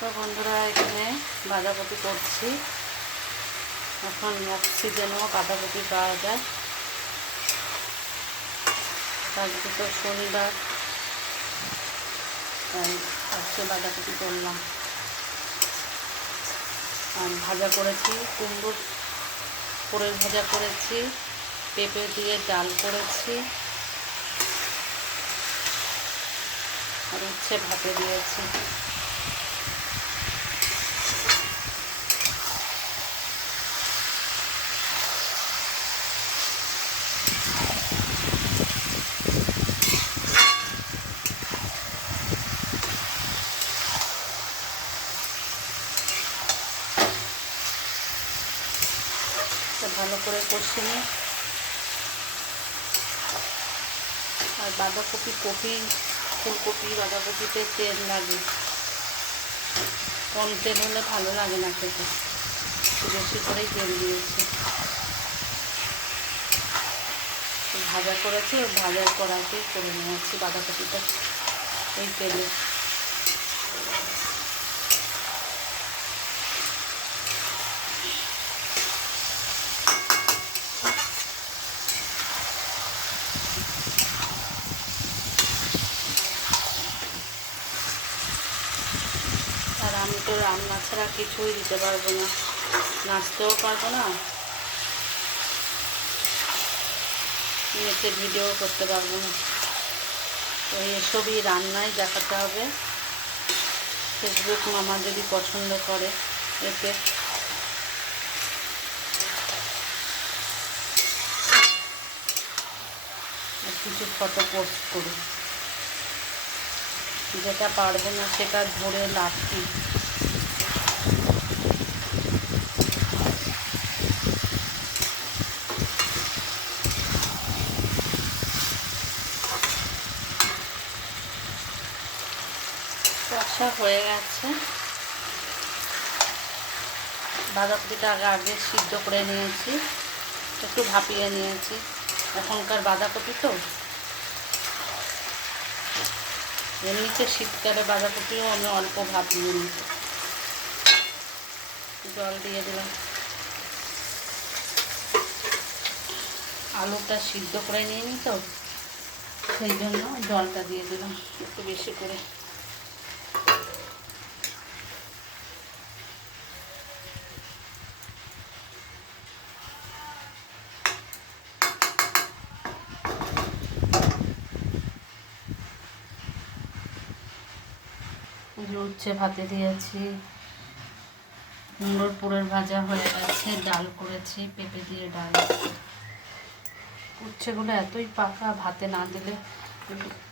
তো বন্ধুরা এখানে বাঁধাকপি করছি। এখন অক্সিজেনও বাঁধাকপি পাওয়া যায়। আজকে তো শনিবার, তাই আজকে বাঁধাকপি করলাম। আর ভাজা করেছি, কুমড়োর পোড়ের ভাজা করেছি, পেঁপে দিয়ে ডাল করেছি, আর উচ্ছে ভাতে দিয়েছি। ভালো করে কষে নিই। আর বাঁধাকপি, ফুলকপি বাঁধাকপিতে তেল লাগে, কম তেল হলে ভালো লাগে না খেতে, বেশি করেই তেল দিয়েছি। ভাজা করেছি, ভাজার কড়াইতেই করে নিয়েছি বাঁধাকপিটা এই তেলে। আর আমি তো রান্না ছাড়া কিছুই দিতে পারবো না, নাচতেও পারবো না, নেচে ভিডিও করতে পারবো না। তো এসবই রান্নায় দেখাতে হবে। ফেসবুক মামা যদি পছন্দ করে এতে কিছু ফটো পোস্ট করি, যেটা পারবো না সেটা ধরে লাভ কি। কষা হয়ে গেছে। বাঁধাকপিটা আগে সিদ্ধ করে নিয়েছি, একটু ভাপিয়ে নিয়েছি। এখনকার বাঁধাকপি তো, এমনিতে শীতকালে বাঁধাকপিও আমি অল্প ভাপিয়ে নিই। জল দিয়ে দিলাম। আলুটা সিদ্ধ করে নিয়ে নিই তো, সেই জন্য জলটা দিয়ে দিলাম একটু বেশি করে। উচ্ছে ভাতে দিয়েছি, কুমড়োর পোড়ের ভাজা হয়ে গেছে, ডাল করেছি, পেঁপে দিয়ে ডাল। উচ্ছেগুলো এতই পাকা, ভাতে না দিলে,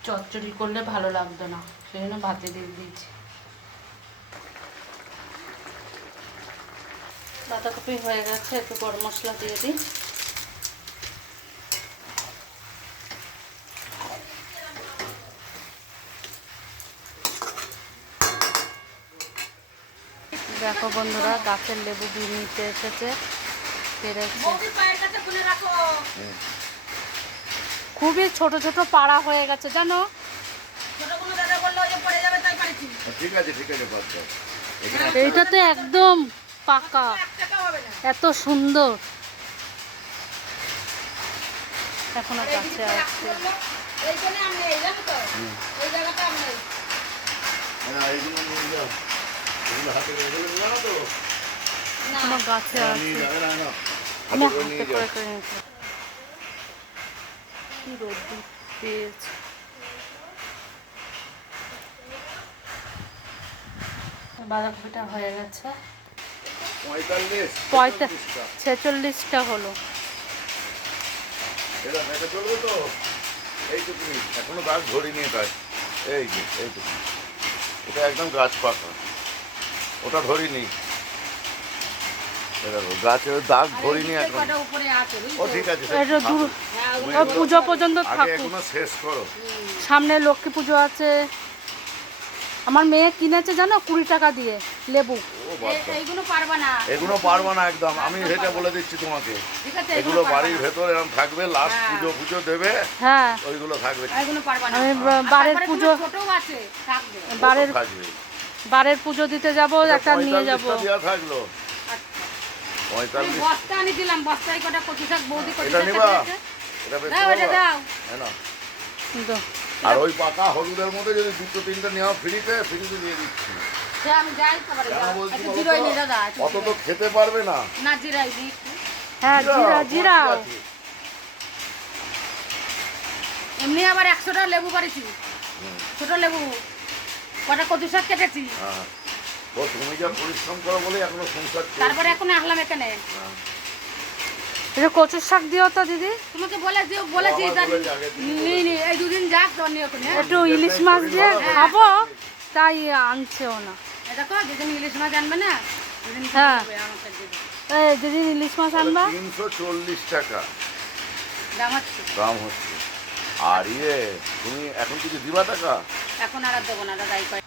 চচ্চড়ি করলে ভালো লাগতো না, সেই জন্য ভাতে দিয়ে দিয়েছি। বাঁধাকপি হয়ে গেছে, একটু গরম মশলা দিয়ে দিই। দেখো বন্ধুরা, গাছের লেবু দিয়ে নিতে এসেছে, পেরেছে। খুবই ছোট ছোট পাড়া হয়ে গেছে জানো। এইটা তো একদম পাকা, এত সুন্দর। এখনো গাছে আছে। এখনো গাছে আছে, আমি হাতে করে করে নিতে। কি রোদ পেয়েছে। বাঁধাকপিটা হয়ে গেছে, 46টা হলো। এখনো গাছ ধরিনি, তাই এই যে এইটুকু, এটা একদম গাছ পাকা, ওটা ধরিনি। গাছের দাগ ধরিনি এখন। ও ঠিক আছে, পুজো পর্যন্ত থাকুক, শেষ করো। সামনে লক্ষ্মী পুজো আছে। আমার মেয়ে কিনেছে জানো 20 টাকা দিয়ে লেবু। এগুলো পারবা না একদম, আমি সেটা বলে দিচ্ছি তোমাকে। এগুলো বাড়ির ভেতর এরকম থাকবে, লাস্ট পুজো দেবে, হ্যাঁ ওইগুলো থাকবে। বাড়ির পুজো, বাড়ির থাকবে। বারের পুজো দিতে যাব, একটা নিয়ে যাব। 45টা দেয়া থাকলো। আচ্ছা 45 বস্তা আনি দিলাম, বস্তায় কটা কচু শাক বৌদি কচু এটা শাক নিবা? কাটিয়েছে। এটা বেচতে দাও এটা পারবা? দাও। হ্যাঁ না। কিন্তু আর ওই পাকা হলুদের মধ্যে যদি 2-3টা নেওয়া ফ্রিতে দিয়ে দিচ্ছি। সে আমি যাই খাবারে কেন যাও। বলছি একটু বলো জিরোই তো? নে দাদা, একটু অত তো জিরোই। খেতে পারবে না। না জিরাই দিই একটু। হ্যাঁ, জিরা জিরাও। তোমার কি আছে? এমনি আবার 100টা লেবু পারিছি, ছোট লেবু, কটা কচু শাক কেটেছি, হ্যাঁ। ও তুমি যা পরিশ্রম করো বলে এখনো সংসার চলছে। তারপরে এখন আসলাম এখানে। হ্যাঁ। একটু কচুর শাক দিও তো দিদি। তোমাকে বলেছি আমার বলে যাবে, তুমি নি এই দুদিন যাক তো নিয়ে ওখানে। একটু ইলিশ মাছ দিয়ে খাবো, তাই আনছেও না। এই দেখো যেদিন ইলিশ মাছ আনবে না সেদিন হ্যাঁ। খাবে আমাকে দেবে। এই যেদিন ইলিশ মাছ আনবা 340 টাকা দাম হচ্ছে। দাম হচ্ছে। আর তুমি এখন কিছু দিবা টাকা? এখন আর দেবো না দাদা, এই কয়